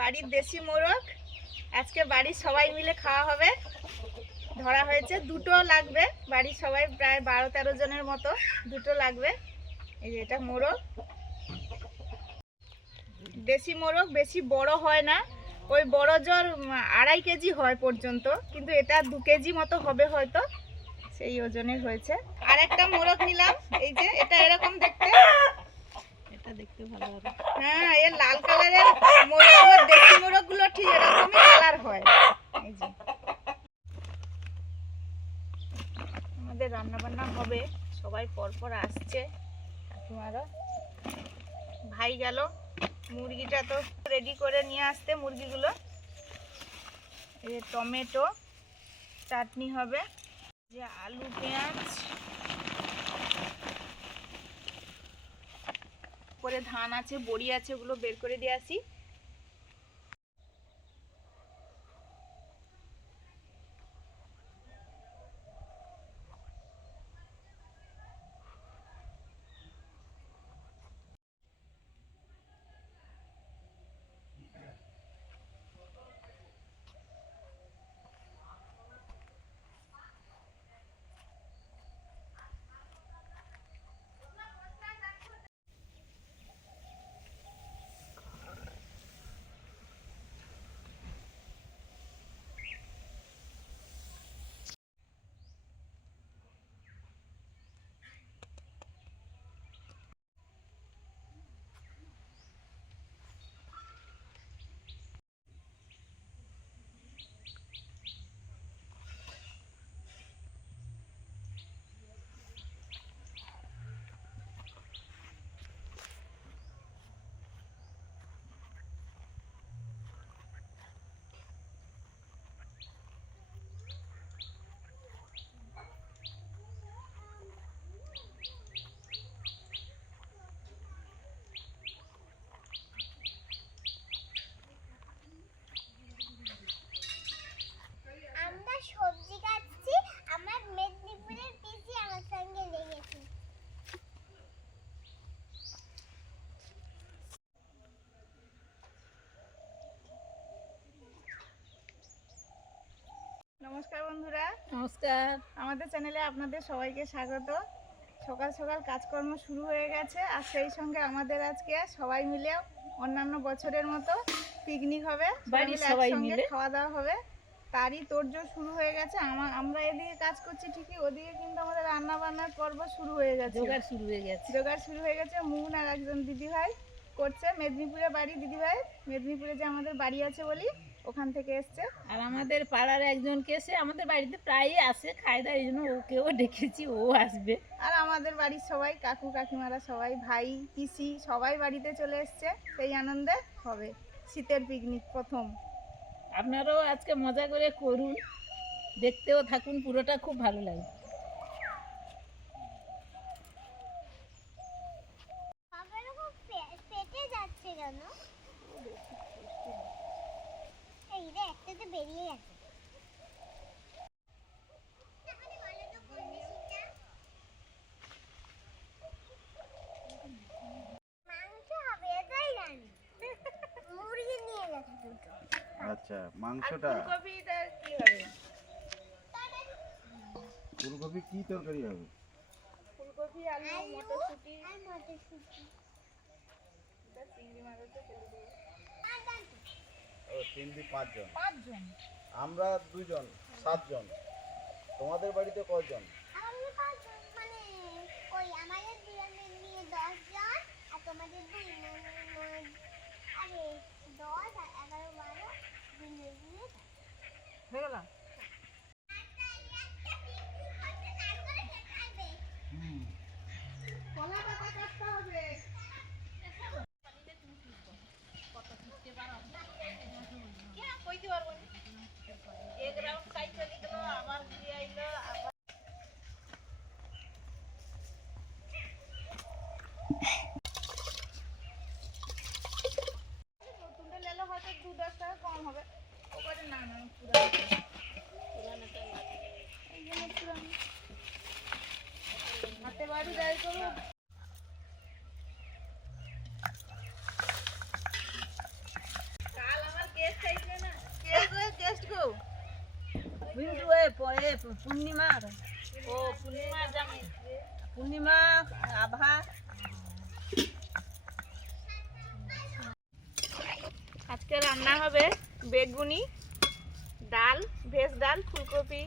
বাড়ির দেশি মোরগ আজকে বাড়ির সবাই মিলে খাওয়া হবে। ধরা হয়েছে, দুটো লাগবে, বাড়ির সবাই প্রায় 12-13 জনের মতো দুটো লাগবে। এই যে এটা মোরগ, দেশি মোরগ, বেশি বড় হয় না, ওই বড় জোর 2.5 কেজি হয় পর্যন্ত, কিন্তু এটা 2 কেজি মতো হবে হয়তো, সেই ওজনের হয়েছে। আর একটা মোরগ নিলাম, এই যে এটা এরকম দেখতে, এটা দেখতে ভালো হবে। হ্যাঁ, এর লাল কালারের মোরগ, দেশি মোরগগুলো ঠিক এরকমই কালার হয়। এই যে আমাদের রান্না বান্না হবে, সবাই পরপর আসছে, কাকিমারা। ভাই গেল মুরগিটা তো রেডি করে নিয়ে আসতে, মুরগিগুলো। এই যে টমেটো চাটনি হবে, যে আলু পেঁয়াজ, করে ধান আছে, বড়ি আছে, ওগুলো বের করে দিয়ে আসি। সবজি কাটছি, আমার মেদিনীপুরের পিসি আমার সঙ্গে লেগেছে। নমস্কার বন্ধুরা, নমস্কার। আমাদের চ্যানেলে আপনাদের সবাইকে স্বাগত। সকাল সকাল কাজকর্ম শুরু হয়ে গেছে, আর সেই সঙ্গে আমাদের আজকে সবাই মিলে অন্যান্য বছরের মতো পিকনিক হবে, বাড়ির সবাই মিলে খাওয়া দাওয়া হবে। তারই তোড়জোড় শুরু হয়ে গেছে। আমরা এদিকে কাজ করছি ঠিকই, ওদিকে কিন্তু আমাদের রান্না বান্নার পর্ব শুরু হয়ে গেছে, জোগাড় শুরু হয়ে গেছে। মুন আর একজন দিদিভাই করছে, মেদিনীপুরে বাড়ি দিদিভাই, মেদিনীপুরে যে আমাদের বাড়ি আছে বলি ওখান থেকে এসছে। আর আমাদের পাড়ার একজনকে এসে আমাদের বাড়িতে প্রায়ই আসে, খায় দায়, এই জন্য ওকেও ডেকেছি, ও আসবে। আর আমাদের বাড়ির সবাই, কাকু কাকিমারা সবাই, ভাই পিসি সবাই বাড়িতে চলে এসছে, সেই আনন্দে হবে শীতের পিকনিক প্রথম। আপনারাও আজকে মজা করে করুন, দেখতেও থাকুন, পুরোটা খুব ভালো লাগবে। পেটে যাচ্ছে কেন? এই রে, একটা তো বেরিয়ে গেছে। মাংস হবে এটাই জানি, মুরগি নিয়ে গেছে দুটো। আচ্ছা, মাংসটা ফুলকপিটা কি হবে? ফুলকপি কি তরকারি হবে? ফুলকপি, আলু, মটরশুঁটি, আর মটরশুঁটি, চিংড়ি মাছ আছে, ফেলে দেবো। ও 3-5 জন। 5 জন। আমরা 2 জন, 7 জন। তোমাদের বাড়িতে কয়জন? আমাদের 5 জন, মানে ওই আমাদের দুজনের নিয়ে 10 জন, আর তোমাদের দুই আরে 10 আর 11 12 মিলিয়ে হয়ে গেল। কলা পাতা কাটতে হবে। কইতে পারবো না, এক রাউন্ড কাইটা দিল, আবার ঘুরে আইলো, আবার নতুনটা নিলে হয়তো 2-10 টাকা কম হবে। ওখানে না না পুরানোটা এই জন্য পুরানো হাতে বাড়ি দেয় করো। কাল পূর্ণিমা ও পূর্ণিমা জামাই। পূর্ণিমা আভা। আজকে রান্না হবে বেগুনি, ডাল, ভেজ ডাল, ফুলকপি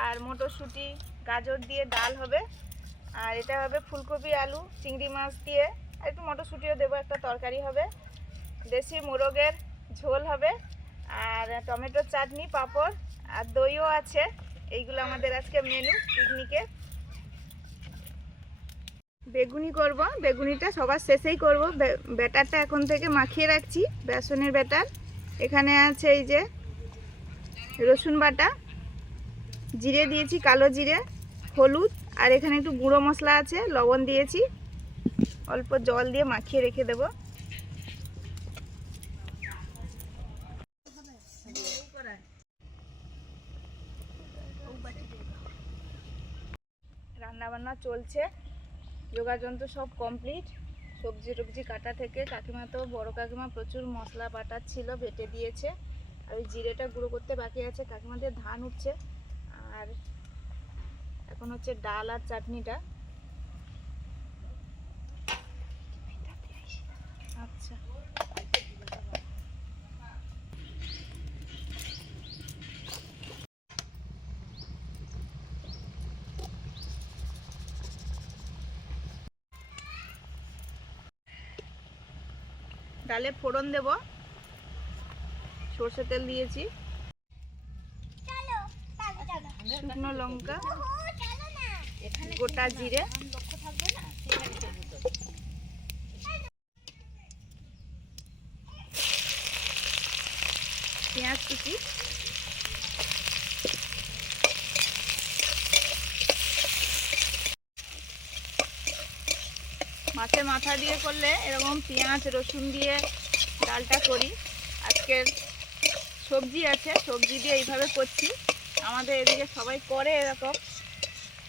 আর মটরশুঁটি গাজর দিয়ে ডাল হবে। আর এটা হবে ফুলকপি আলু চিংড়ি মাছ দিয়ে, আর একটু মটরশুঁটিও দেবো, একটা তরকারি হবে। দেশি মোরগের ঝোল হবে, আর টমেটোর চাটনি, পাঁপড় আর দইও আছে। এইগুলো আমাদের আজকে মেনু পিকনিকে। বেগুনি করব, বেগুনিটা সবার শেষেই করব। ব্যাটারটা এখন থেকে মাখিয়ে রাখছি, বেসনের ব্যাটার। এখানে আছে এই যে রসুন বাটা, জিরে দিয়েছি, কালো জিরে, হলুদ, আর এখানে একটু গুঁড়ো মশলা আছে, লবণ দিয়েছি। অল্প জল দিয়ে মাখিয়ে রেখে দেব। রান্না বান্না চলছে, যোগাযন্ত্র সব কমপ্লিট। সবজি টবজি কাটা থেকে কাকিমা, তো বড় কাকিমা প্রচুর মশলা বাটার ছিল, বেটে দিয়েছে। আর ওই জিরেটা গুঁড়ো করতে বাকি আছে। কাকিমাদের ধান উঠছে, আর এখন হচ্ছে ডাল আর চাটনিটা। আচ্ছা, ডালে ফোড়ন দেব, সরষে তেল দিয়েছি, চলো চলো চলো শুকনো লঙ্কা, চলো না গোটা জিরে, পেঁয়াজ কুচি, মাছের মাথা দিয়ে করলে এরকম পেঁয়াজ রসুন দিয়ে ডালটা করি। আজকের সবজি আছে, সবজি দিয়ে এইভাবে করছি। আমাদের এদিকে সবাই করে এরকম,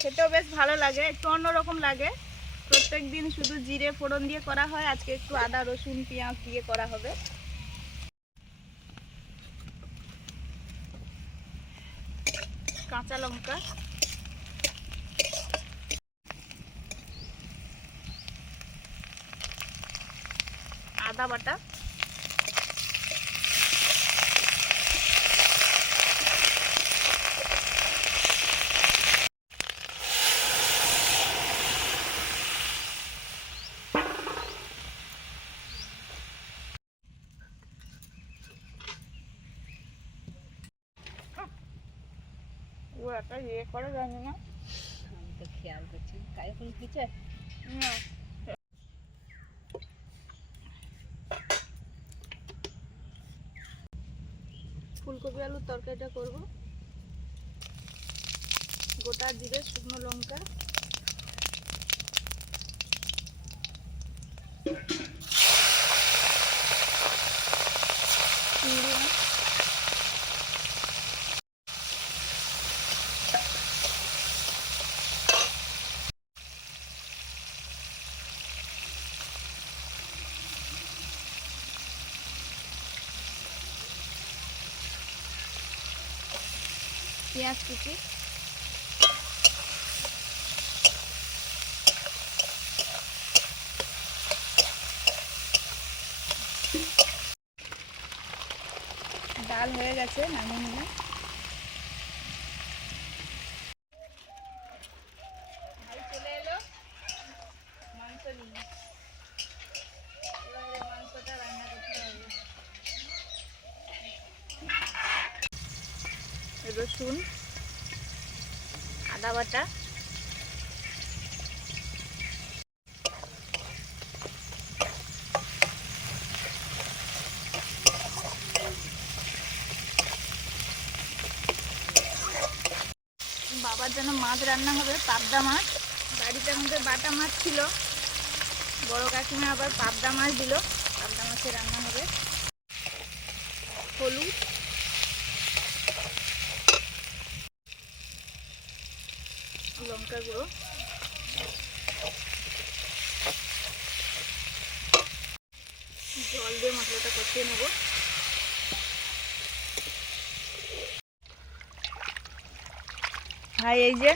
খেতেও বেশ ভালো লাগে, একটু অন্যরকম লাগে। প্রত্যেক দিন শুধু জিরে ফোড়ন দিয়ে করা হয়, আজকে একটু আদা রসুন পেঁয়াজ দিয়ে করা হবে। কাঁচা লঙ্কা, আদা বাটা, ও একটা ইয়ে করে জানি না। আমি তো খেয়াল করছি কাই ফুল পিছে না, ফুলকপি আলুর তরকারিটা করব। গোটা জিরে, শুকনো লঙ্কা, চিংড়ি মাছ, পেঁয়াজ কুচি, ডাল হয়ে গেছে, নামিয়ে নিলাম। ভাই চলে এলো মাংস নিয়ে, এবারে মাংসটা রান্না করতে হবে। রসুন, আদা বাটা, বাবার জন্য মাছ রান্না হবে, পাবদা মাছ। বাড়িতে আমাদের বাটা মাছ ছিল, বড় কাকিমা আবার পাবদা মাছ দিল, পাবদা মাছের রান্না হবে। হলুদ, লঙ্কা গুঁড়ো, জল দিয়ে মশলাটা কষিয়ে নেব। ভাই এই যে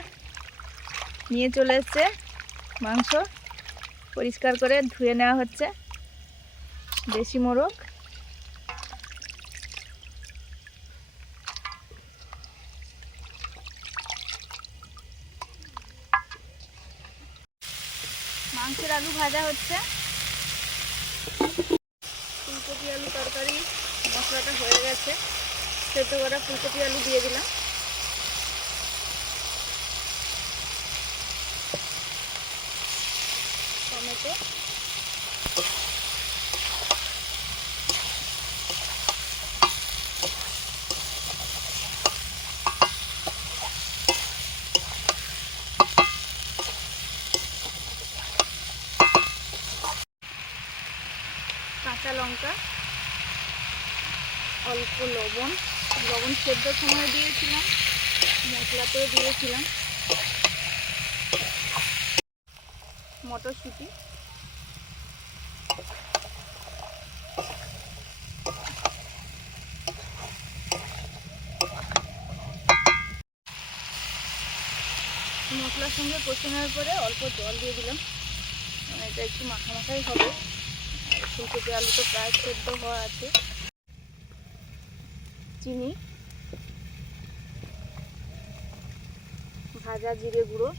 নিয়ে চলে এসছে মাংস, পরিষ্কার করে ধুয়ে নেওয়া হচ্ছে, দেশি মোরগ। মাংসের আলু ভাজা হচ্ছে। ফুলকপি আলু তরকারি মশলাটা হয়ে গেছে, সেদ্ধ করা ফুলকপি আলু দিয়ে দিলাম। টমেটো, কাঁচা লঙ্কা, অল্প লবণ, লবণ সেদ্ধ সময় দিয়েছিলাম, মশলাতেও দিয়েছিলাম, মটরশুঁটি, মশলার সঙ্গে কষে নেওয়ার পরে অল্প জল দিয়ে দিলাম, এটা একটু মাখামাখাই হবে। আর ফুলকপি আলু তো প্রায় সেদ্ধ হওয়া আছে। চিনি, ভাজা জিরে গুঁড়ো,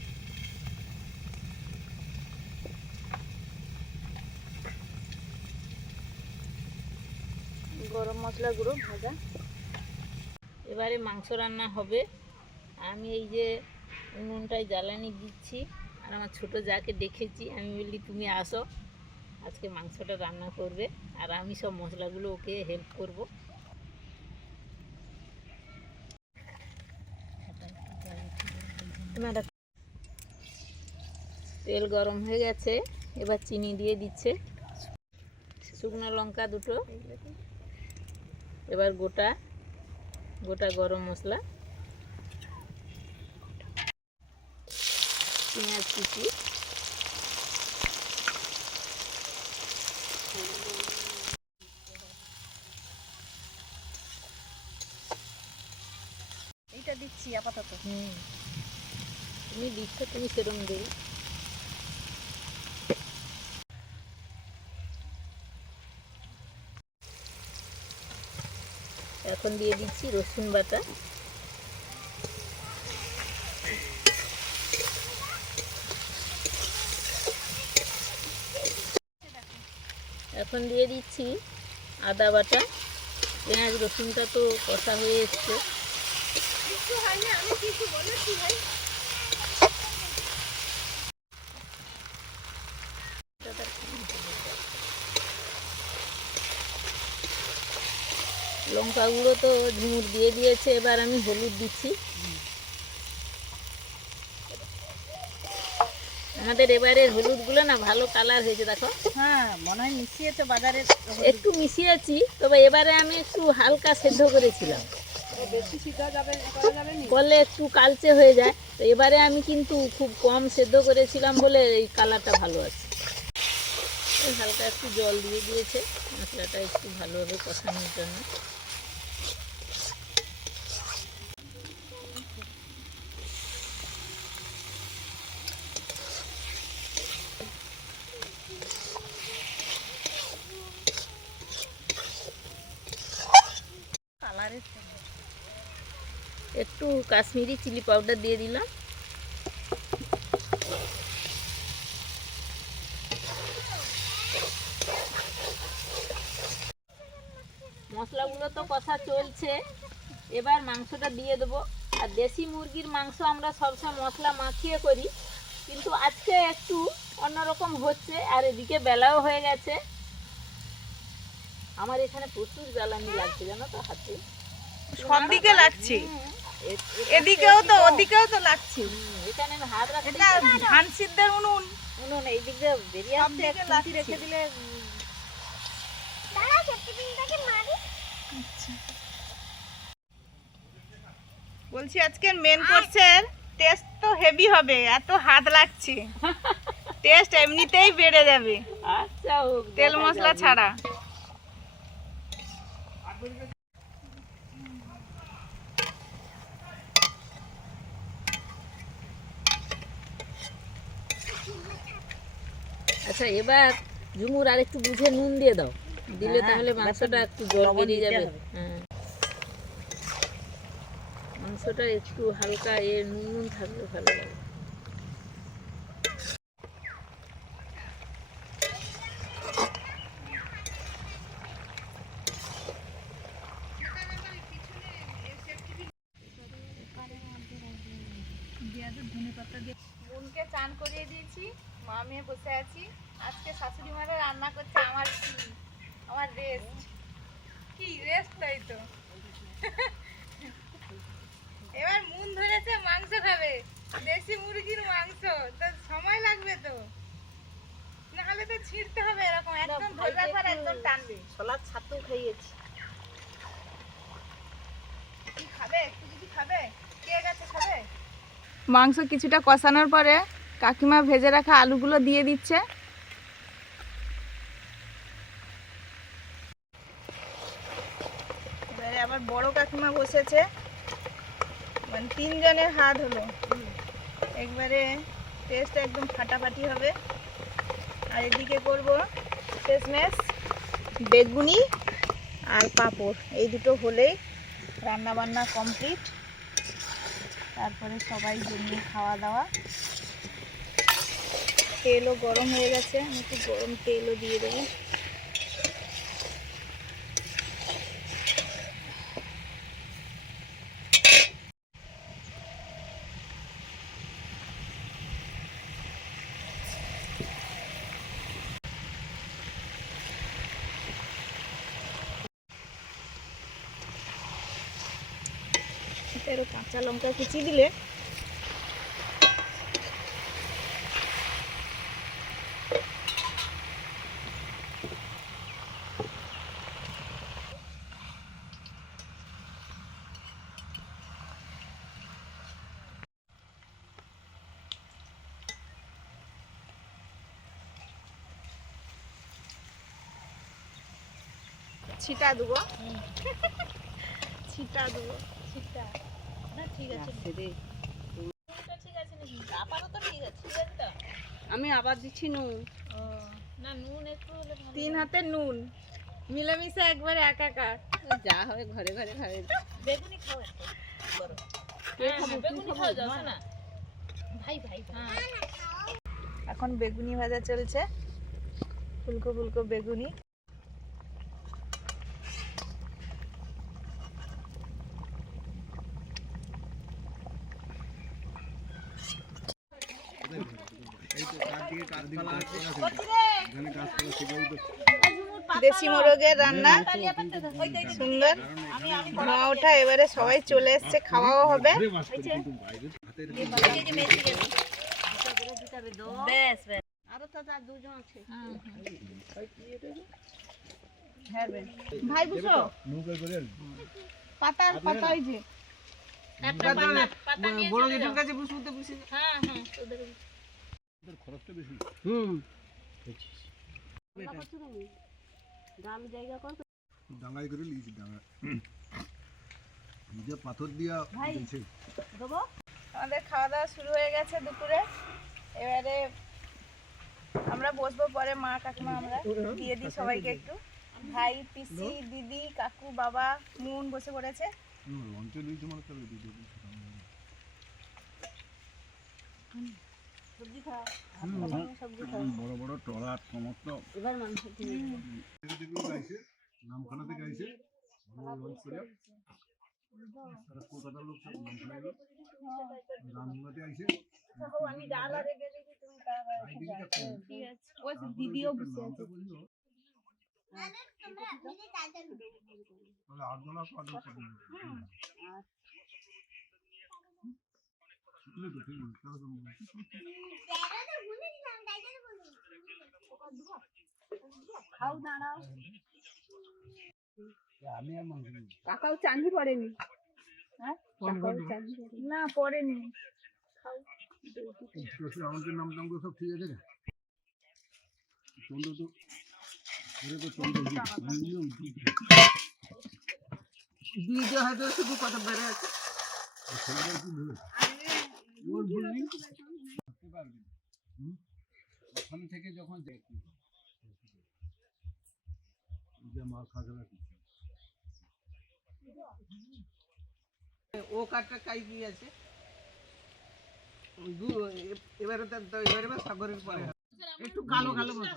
গরম মশলা গুঁড়ো ভাজা। এবারে মাংস রান্না হবে। আমি এই যে উনুনটায় জ্বালানি দিচ্ছি, আর আমার ছোট যাকে ডেকেছি, আমি বললি তুমি আসো, আজকে মাংসটা রান্না করবে, আর আমি সব মশলাগুলো ওকে হেল্প করব। তেল গরম হয়ে গেছে, এবার চিনি দিয়ে দিচ্ছে, শুকনো লঙ্কা দুটো, এবার গোটা গোটা গরম মশলা, পেঁয়াজ কুচি, এইটা দিচ্ছি আপাতত। তুমি দিচ্ছ, তুমি সেরম দেবে। এখন দিয়ে দিচ্ছি রসুন বাটা, এখন দিয়ে দিচ্ছি আদা বাটা। পেঁয়াজ রসুনটা তো কষা হয়ে এসছে, লঙ্কা গুঁড়ো তো ঝুমুর দিয়ে দিয়েছে, এবার আমি হলুদ দিচ্ছি। আমাদের এবারের হলুদগুলো না ভালো কালার হয়েছে, দেখো। হ্যাঁ, মনে হয় মিশিয়েছে বাজারের। একটু মিশিয়েছি, তবে এবারে আমি একটু হালকা সেদ্ধ করেছিলাম, বেশি সিদ্ধ যাবে করা যাবে না। করলে একটু কালচে হয়ে যায়। তো এবারে আমি কিন্তু খুব কম সেদ্ধ করেছিলাম বলে এই কালারটা ভালো আছে। এই হালকা একটু জল দিয়ে দিয়েছে মশলাটা একটু ভালোভাবে কষানোর জন্য। কালারের একটু কাশ্মীরি চিলি পাউডার দিয়ে দিলাম। মশলাগুলো তো কষা চলছে, এবার মাংসটা দিয়ে দেবো। আর দেশি মুরগির মাংস আমরা সবসময় মশলা মাখিয়ে করি, কিন্তু আজকে একটু অন্যরকম হচ্ছে। আর এদিকে বেলাও হয়ে গেছে, আমার এখানে প্রচুর জ্বালানি লাগছে জানো তো, হাতে। সব দিকে লাগছে, এদিকেও এদিকেও তো ওদিকেও তো লাগছে। এখানে আমি হাত রাখতে এটা ধান সিদ্ধের উনুন, উনুন এই দিক দিয়ে বেরিয়ে সব আসছে, দিকে খুন্তি লাগছে। রেখে দিলে দাঁড়া সেপ্টিপিনটাকে মারি। বলছি আজকের মেন কোর্সের টেস্ট তো হেভি হবে, এত হাত লাগছে, টেস্ট এমনিতেই বেড়ে যাবে আচ্ছা হোক, তেল দেখা মশলা যাবে। ছাড়া। আচ্ছা এবার ঝুমুর আর একটু বুঝে নুন দিয়ে দাও, দিলে তাহলে মাংসটা একটু জল বেরিয়ে যাবে। হ্যাঁ, মাংসটা একটু হালকা নুন নুন থাকলে ভালো লাগে। বোনকে চান করিয়ে দিয়েছি, মা মেয়ে বসে আছি। আজকে শাশুড়ি মারা রান্না করছে আমার রেস্ট। কি রেস্ট তাই তো। এবার মন ধরেছে মাংস খাবে, দেশি মুরগির মাংস, তো সময় লাগবে তো, নাহলে তো ছিঁড়তে হবে এরকম একদম ধরবে আর একদম টানবে। ছোলার ছাতু খাইয়েছি। কি খাবে, একটু কিছু খাবে, কে গেছে খাবে। মাংস কিছুটা কষানোর পরে কাকিমা ভেজে রাখা আলুগুলো দিয়ে দিচ্ছে। এবারে আবার বড় কাকিমা বসেছে, মানে 3 জনের হাত হলো, একবারে টেস্ট একদম ফাটাফাটি হবে। আর এদিকে করব শেষমেশ বেগুনি আর পাঁপড়, এই দুটো হলেই রান্না বান্না কমপ্লিট। তারপরে সবাই জমিয়ে খাওয়া দাওয়া। তেলও গরম হয়ে গেছে, আমি একটু গরম তেলও দিয়ে দেবো। এরও কাঁচা লঙ্কা কুচি দিলে ছিটা দেবো, ছিটা দেবো, ছিটা না, ঠিক আছে রে, ঠিক আছে নাকি, আপাতত ঠিক আছে, ঠিক আছে তো। আমি আবার দিচ্ছি নুন। না নুন একটু হলে ভালো। 3 হাতে নুন মিলেমিশে একবারে একাকার। যা হবে ঘরে ঘরে খাবে। বেগুনি খাও একটু বড়। বেগুনি খাওয়া যাবে না। ভাই এখন বেগুনি ভাজা চলছে, ফুলকো ফুলকো বেগুনি। দেশি মোরগের রান্না সুন্দর ধোঁয়া ওঠা। এবারে সবাই চলে এসছে, খাওয়াও হবে। ভাই বুঝো পাতা পাতা, ওই যে বড় জেঠুর কাছে বসে বসে। হ্যাঁ হ্যাঁ, খরচটা বেশি। ডাঙাই করে লিয়েছি, ডাঙা নিজে পাথর দিয়া দিয়েছে। আমাদের খাওয়া দাওয়া শুরু হয়ে গেছে দুপুরে। এবারে আমরা বসবো, পরে মা কাকিমা আমরা দিয়ে দিই সবাইকে একটু। ভাই পিসি দিদি কাকু বাবা মুন বসে পড়েছে। লঞ্চে দিয়েছে মানে তবে দিয়ে দিয়েছে। সবজি খাও, সবজি খাও। বড় বড় ট্রলার সমস্ত এবার মাংস দিয়ে গাইছে, নামখানা থেকে আইছে লঞ্চ করে তারা কলকাতার লোক সব নামখানা এলো, রামগঙ্গাতে আইছে। আমি ডাল আর রেখে দিই, তুমি ঠিক আছে। ওই দিদিও বসে আছে। তাহলে 8 জন আছে, 8 জন খাবে। ঠিক আছে, ঠিক আছে, তাহলে খাও, দাঁড়াও। আমি আর মাংস কাকাও চাঁদি পড়েনি। হ্যাঁ না পড়েনি। আমাদের নাম টাম সব ঠিক আছে। চন্দ্র তো দিদি হয়তো শুধু কত বেড়ে আছে। ওখান থেকে যখন দেখি এই যে মাছ খাগড়া কি ও কাঠটা কাই দিয়ে আছে এবারে সাগরের পরে একটু কালো কালো মতো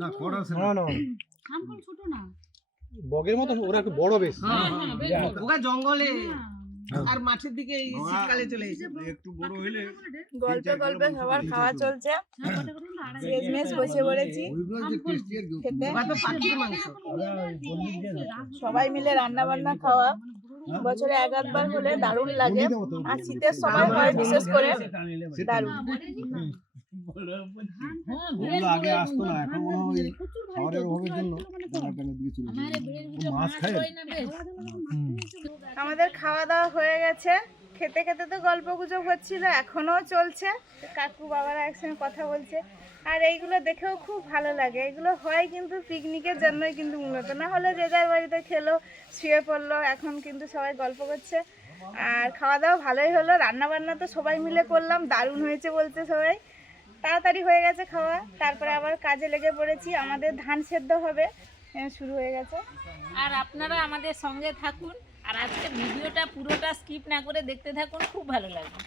না খড় আছে না বগের মতো ওরা একটু বড় বেশ। ওরা জঙ্গলে আর মাঠের দিকে এই শীতকালে চলে এসেছে একটু বড় হইলে গল্পে গল্পে সবার খাওয়া চলছে, শেষমেশ বসে পড়েছি ওইগুলো যে টেস্টি আর কি খেতে। ওরা তো পাখির মাংস সবাই মিলে রান্না বান্না খাওয়া বছরে এক আধবার হলে দারুণ লাগে, আর শীতের সময় হয় বিশেষ করে দারুণ। ওগুলো আগে আসতো না, এখন মনে হয় ওই খাবারের অভাবের জন্য টানা দিয়ে চলে যায়। ও মাছ খায় আমাদের খাওয়া দাওয়া হয়ে গেছে, খেতে খেতে তো গল্প গুজব হচ্ছিল, এখনো চলছে, কাকু বাবারা একসঙ্গে কথা বলছে। আর এইগুলো দেখেও খুব ভালো লাগে, এগুলো হয় কিন্তু পিকনিকের জন্যই, কিন্তু মূলত না হলে যে যার বাড়িতে খেলো শুয়ে পড়লো, এখন কিন্তু সবাই গল্প করছে। আর খাওয়া দাওয়া ভালোই হলো, রান্না বান্না তো সবাই মিলে করলাম, দারুণ হয়েছে বলছে সবাই, তাড়াতাড়ি হয়ে গেছে খাওয়া। তারপরে আবার কাজে লেগে পড়েছি, আমাদের ধান সেদ্ধ হবে, শুরু হয়ে গেছে। আর আপনারা আমাদের সঙ্গে থাকুন, আর আজকে ভিডিওটা পুরোটা স্কিপ না করে দেখতে থাকুন, খুব ভালো লাগবে।